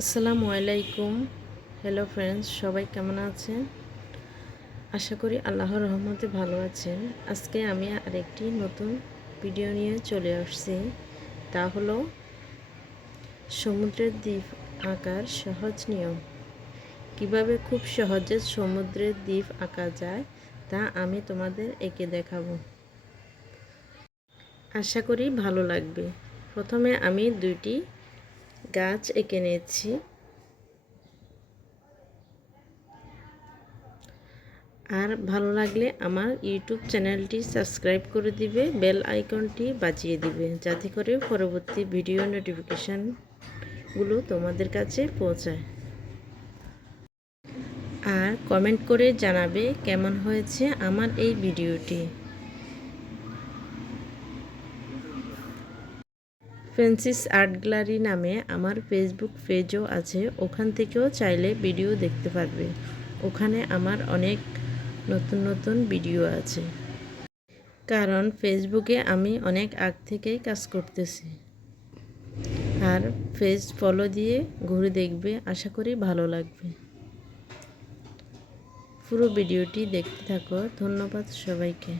আসসালামু আলাইকুম। Hello friends, সবাই কেমন আছেন? আশা করি আল্লাহর রহমতে ভালো আছেন। আজকে আমি আরেকটি নতুন ভিডিও নিয়ে চলে আসছি। তা হলো সমুদ্রের দ্বীপ আঁকার সহজ নিয়ম। কিভাবে খুব সহজে সমুদ্রের দ্বীপ আঁকা যায় তা আমি তোমাদের এঁকে দেখাবো। আশা করি ভালো লাগবে। প্রথমে আমি দুইটি গাছ এঁকে নিয়েছি। আর ভালো লাগলে আমার ইউটিউব চ্যানেলটি সাবস্ক্রাইব করে দিবে, বেল আইকনটি বাজিয়ে দিবে, যাতে করে পরবর্তী ভিডিও নোটিফিকেশানগুলো তোমাদের কাছে পৌঁছায়। আর কমেন্ট করে জানাবে কেমন হয়েছে আমার এই ভিডিওটি। ফ্রান্সিস আর্ট গ্যালারি নামে আমার ফেসবুক পেজও আছে, ওখান থেকেও চাইলে ভিডিও দেখতে পারবে। ওখানে আমার অনেক নতুন নতুন ভিডিও আছে, কারণ ফেসবুকে আমি অনেক আগ থেকেই কাজ করতেছি। আর পেজ ফলো দিয়ে ঘুরে দেখবে, আশা করি ভালো লাগবে। পুরো ভিডিওটি দেখতে থাকো। ধন্যবাদ সবাইকে।